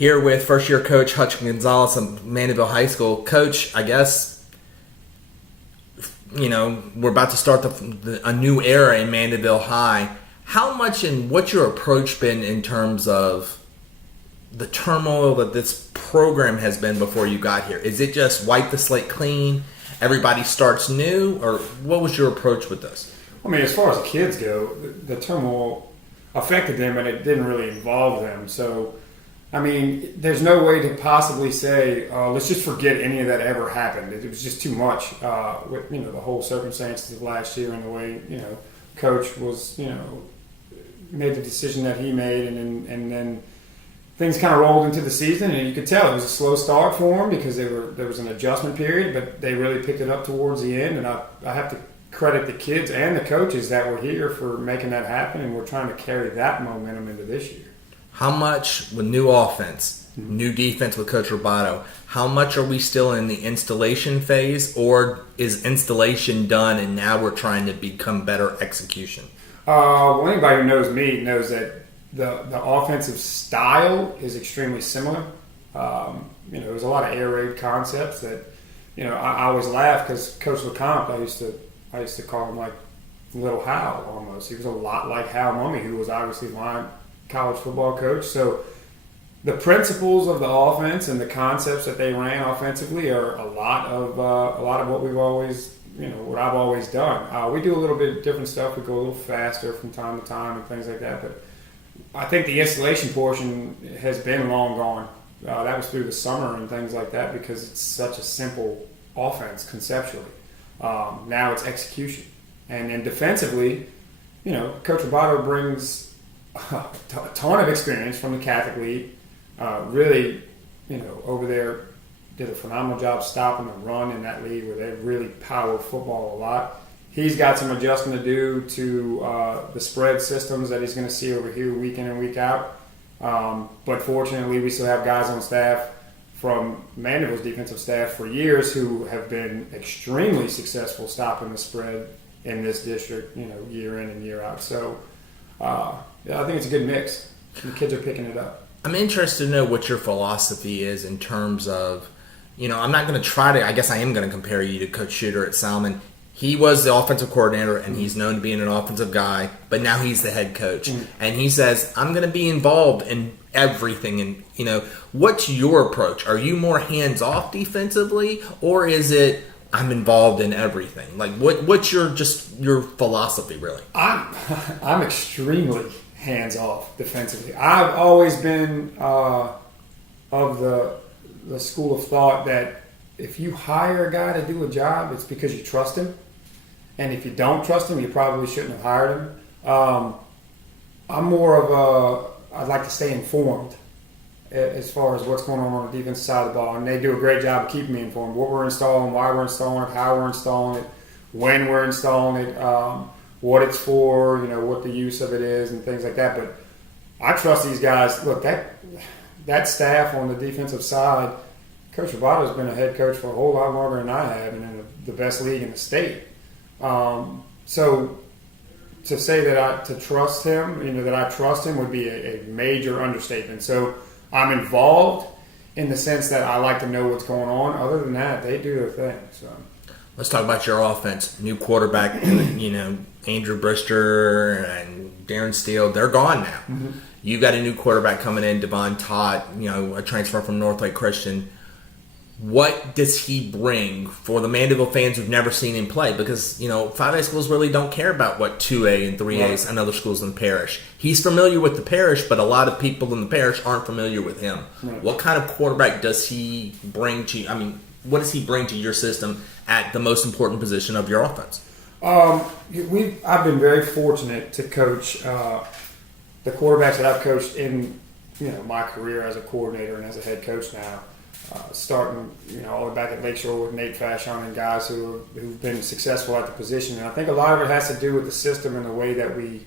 Here with first-year coach Hutch Gonzales of Mandeville High School. Coach, I guess, we're about to start a new era in Mandeville High. How much and what's your approach been in terms of the turmoil that this program has been before you got here? Is it just wipe the slate clean, everybody starts new, or what was your approach with this? I mean, as far as the kids go, the turmoil affected them, but it didn't really involve them. So, I mean, there's no way to possibly say, let's just forget any of that ever happened. It was just too much with, the whole circumstances of last year and the way, Coach was, made the decision that he made. And then things kind of rolled into the season, and you could tell it was a slow start for them because there was an adjustment period, but they really picked it up towards the end. And I have to credit the kids and the coaches that were here for making that happen, and we're trying to carry that momentum into this year. How much with new offense, new defense with Coach Roboto, how much are we still in the installation phase, or is installation done and now we're trying to become better execution? Well, anybody who knows me knows that the offensive style is extremely similar. There's a lot of air raid concepts that, I always laugh because Coach LeCompte, I used to call him like Little Hal almost. He was a lot like Hal Mumme, who was obviously my college football coach. So the principles of the offense and the concepts that they ran offensively are a lot of what we've always, what I've always done. We do a little bit different stuff. We go a little faster from time to time and things like that. But I think the installation portion has been long gone. That was through the summer and things like that because it's such a simple offense conceptually. Now it's execution. And then defensively, Coach Roboto brings a ton of experience from the Catholic League. Really, over there did a phenomenal job stopping the run in that league where they really power football a lot. He's got some adjusting to do to the spread systems that he's going to see over here week in and week out. But fortunately, we still have guys on staff from Mandeville's defensive staff for years who have been extremely successful stopping the spread in this district, year in and year out. So, I think it's a good mix. The kids are picking it up. I'm interested to know what your philosophy is in terms of, I'm not going to I guess I am going to compare you to Coach Shooter at Salmon. He was the offensive coordinator, and he's known to being an offensive guy, but now he's the head coach. And he says, I'm going to be involved in everything. And, what's your approach? Are you more hands-off defensively, or is it, I'm involved in everything? Like, what's your philosophy, really? I'm extremely hands-off defensively. I've always been of the school of thought that if you hire a guy to do a job, it's because you trust him. And if you don't trust him, you probably shouldn't have hired him. I'm more of I'd like to stay informed as far as what's going on the defensive side of the ball. And they do a great job of keeping me informed. What we're installing, why we're installing it, how we're installing it, when we're installing it, what it's for, what the use of it is and things like that. But I trust these guys. Look, that staff on the defensive side, Coach Roboto's been a head coach for a whole lot longer than I have and in the best league in the state. So to say that to trust him, that I trust him would be a major understatement. So I'm involved in the sense that I like to know what's going on. Other than that, they do their thing. So let's talk about your offense. New quarterback, Andrew Brister and Darren Steele, they're gone now. Mm-hmm. You got a new quarterback coming in, Devon Todd, a transfer from Northlake Christian. What does he bring for the Mandeville fans who've never seen him play? Because, 5A schools really don't care about what 2A and 3As and other schools in the parish. He's familiar with the parish, but a lot of people in the parish aren't familiar with him. Right. What kind of quarterback does he bring to you? I mean, what does he bring to your system at the most important position of your offense? I've been very fortunate to coach the quarterbacks that I've coached in my career as a coordinator and as a head coach now. Starting, all the way back at Lakeshore with Nate Fashon and guys who've been successful at the position. And I think a lot of it has to do with the system and the way that we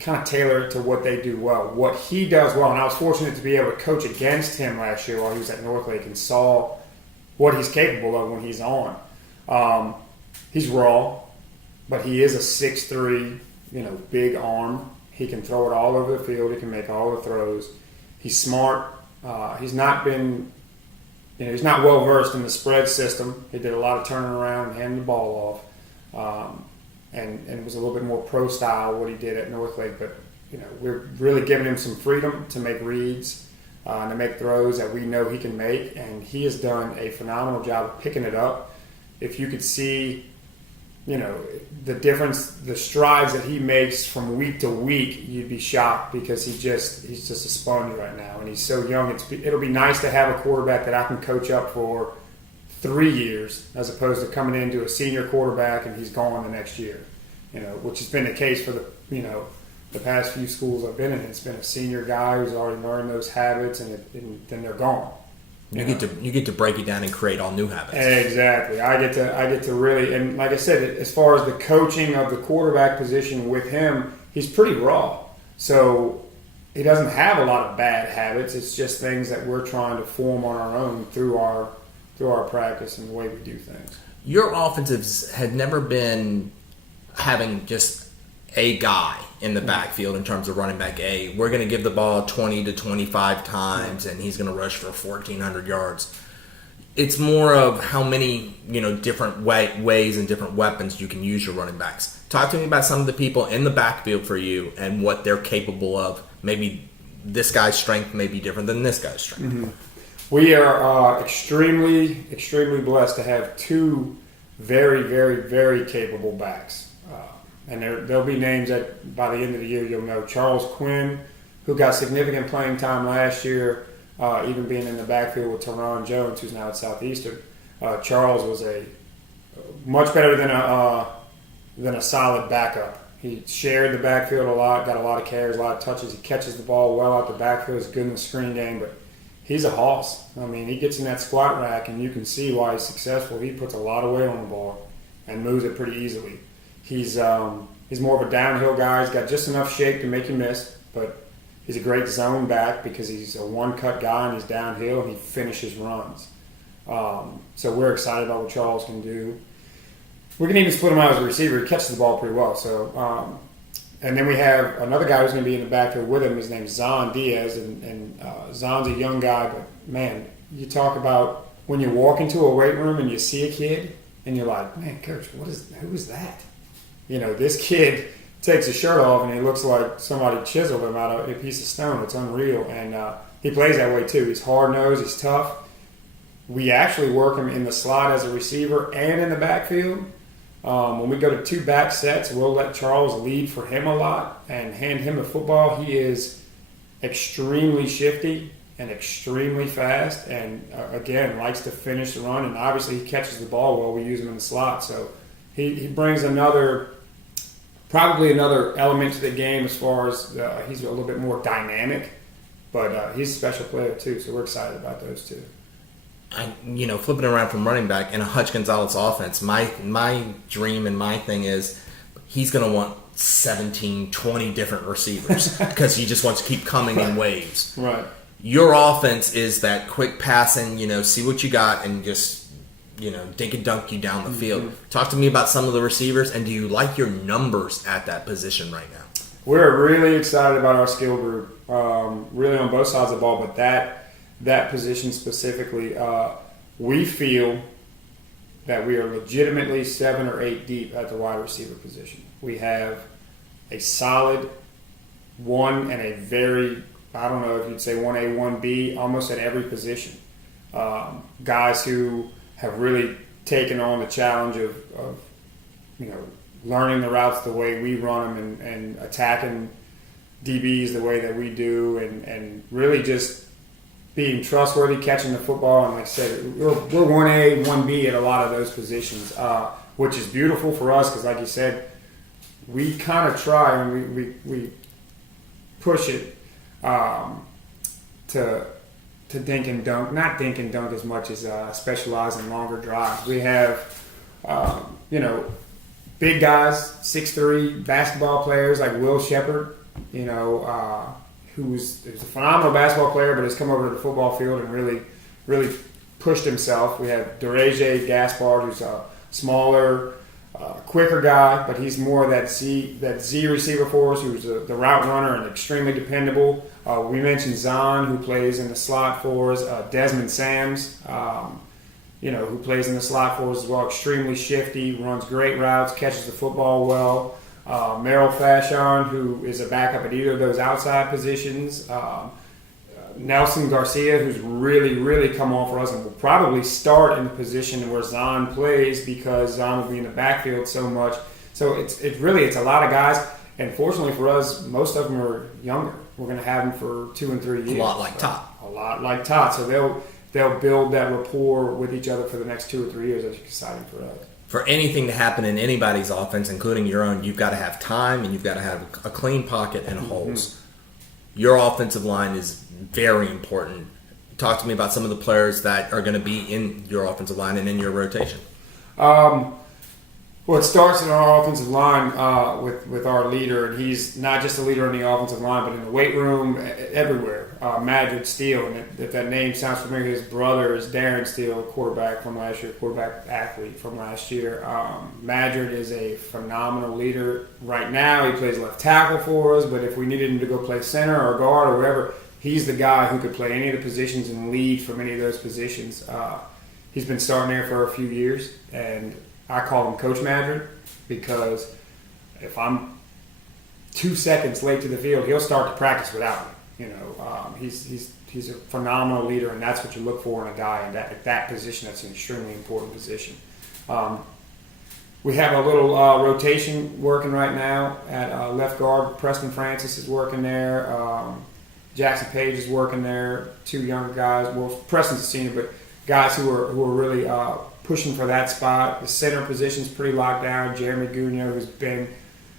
kind of tailor it to what they do well, what he does well. And I was fortunate to be able to coach against him last year while he was at Northlake and saw what he's capable of when he's on. He's raw, but he is a 6'3", big arm. He can throw it all over the field. He can make all the throws. He's smart. He's not been, he's not well versed in the spread system. He did a lot of turning around and handing the ball off, and it was a little bit more pro style what he did at Northlake. But we're really giving him some freedom to make reads, to make throws that we know he can make, and he has done a phenomenal job of picking it up. If you could see, the difference, the strides that he makes from week to week, you'd be shocked, because he's just a sponge right now, and he's so young. It'll be nice to have a quarterback that I can coach up for 3 years, as opposed to coming into a senior quarterback and he's gone the next year. Which has been the case for the past few schools I've been in. It's been a senior guy who's already learned those habits, and then they're gone. You get to break it down and create all new habits. Exactly. I get to really, and like I said, as far as the coaching of the quarterback position with him, he's pretty raw. So he doesn't have a lot of bad habits. It's just things that we're trying to form on our own through our practice and the way we do things. Your offensives had never been having just a guy in the backfield in terms of running back A. We're going to give the ball 20 to 25 times, and he's going to rush for 1,400 yards. It's more of how many different ways and different weapons you can use your running backs. Talk to me about some of the people in the backfield for you and what they're capable of. Maybe this guy's strength may be different than this guy's strength. Mm-hmm. We are extremely, extremely blessed to have two very, very, very capable backs. And there'll be names that by the end of the year you'll know. Charles Quinn, who got significant playing time last year, even being in the backfield with Teron Jones, who's now at Southeastern. Charles was a much better than a solid backup. He shared the backfield a lot, got a lot of carries, a lot of touches. He catches the ball well out the backfield. He's good in the screen game, but he's a hoss. I mean, he gets in that squat rack, and you can see why he's successful. He puts a lot of weight on the ball and moves it pretty easily. He's more of a downhill guy. He's got just enough shape to make you miss, but he's a great zone back because he's a one-cut guy and he's downhill and he finishes runs. So we're excited about what Charles can do. We can even split him out as a receiver. He catches the ball pretty well. So, and then we have another guy who's going to be in the backfield with him. His name's Zon Diaz, and Zon's a young guy, but man, you talk about when you walk into a weight room and you see a kid and you're like, man, coach, who is that? This kid takes his shirt off and he looks like somebody chiseled him out of a piece of stone. It's unreal. And he plays that way too. He's hard-nosed. He's tough. We actually work him in the slot as a receiver and in the backfield. When we go to two back sets, we'll let Charles lead for him a lot and hand him the football. He is extremely shifty and extremely fast, and again, likes to finish the run. And obviously he catches the ball well. We use him in the slot. So he brings probably another element to the game as far as he's a little bit more dynamic, but he's a special player too, so we're excited about those two. Flipping around from running back in a Hutch Gonzales offense, my dream and my thing is he's going to want 17, 20 different receivers because he just wants to keep coming in waves. Right. Your offense is that quick passing, see what you got and just dink and dunk you down the field. Mm-hmm. Talk to me about some of the receivers, and do you like your numbers at that position right now? We're really excited about our skill group, really on both sides of the ball, but that position specifically, we feel that we are legitimately 7 or 8 deep at the wide receiver position. We have a solid one and a very, I don't know if you'd say 1A, 1B, almost at every position. Guys who have really taken on the challenge of learning the routes the way we run them and attacking DBs the way that we do, and really just being trustworthy, catching the football. And like I said, we're 1A, 1B at a lot of those positions, which is beautiful for us because, like you said, we kind of try and we push it to dink and dunk, not dink and dunk as much as specialize in longer drives. We have, big guys, 6'3", basketball players like Will Shepard, who's a phenomenal basketball player, but has come over to the football field and really, really pushed himself. We have Dereje Gaspard, who's a smaller, quicker guy, but he's more that Z receiver for us, who's the route runner and extremely dependable. We mentioned Zahn, who plays in the slot for us. Desmond Sams, who plays in the slot for us as well. Extremely shifty, runs great routes, catches the football well. Merrill Fashon, who is a backup at either of those outside positions. Nelson Garcia, who's really, really come on for us and will probably start in the position where Zahn plays because Zahn will be in the backfield so much. So it's a lot of guys. And fortunately for us, most of them are younger. We're going to have them for 2 and 3 years. A lot like Todd. A lot like Todd. So they'll build that rapport with each other for the next 2 or 3 years. That's exciting for us. For anything to happen in anybody's offense, including your own, you've got to have time and you've got to have a clean pocket and holes. Your offensive line is very important. Talk to me about some of the players that are going to be in your offensive line and in your rotation. Well, it starts in our offensive line with our leader, and he's not just a leader in the offensive line, but in the weight room, everywhere. Madrid Steele, and if that name sounds familiar, his brother is Darren Steele, quarterback from last year, quarterback athlete from last year. Madrid is a phenomenal leader. Right now, he plays left tackle for us, but if we needed him to go play center or guard or wherever, he's the guy who could play any of the positions and lead from any of those positions. He's been starting there for a few years, and I call him Coach Madrid because if I'm 2 seconds late to the field, he'll start to practice without me. He's a phenomenal leader, and that's what you look for in a guy in that position. That's an extremely important position. We have a little rotation working right now at left guard. Preston Francis is working there. Jackson Page is working there. 2 younger guys. Well, Preston's a senior, but guys who are really pushing for that spot. The center position's pretty locked down. Jeremy Gugno, who's been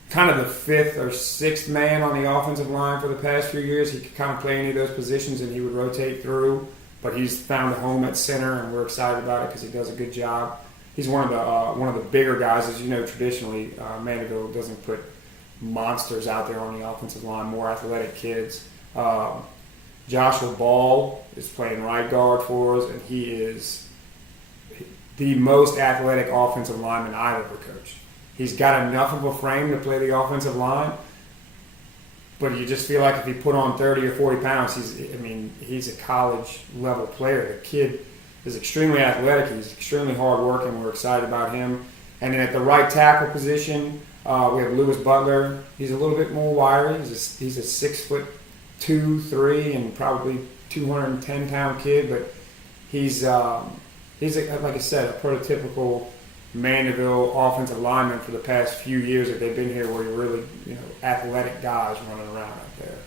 kind of the 5th or 6th man on the offensive line for the past few years. He could kind of play any of those positions and he would rotate through, but he's found a home at center, and we're excited about it because he does a good job. He's one of the bigger guys. As you know, traditionally, Mandeville doesn't put monsters out there on the offensive line, more athletic kids. Joshua Ball is playing right guard for us, and he is the most athletic offensive lineman I've ever coached. He's got enough of a frame to play the offensive line, but you just feel like if he put on 30 or 40 pounds, he's a college level player. The kid is extremely athletic. He's extremely hard working. We're excited about him. And then at the right tackle position, we have Lewis Butler. He's a little bit more wiry. He's a 6'2", 3", and probably 210-pound kid, but he's like I said, a prototypical Mandeville offensive lineman for the past few years that they've been here, where you're really athletic guys running around out there.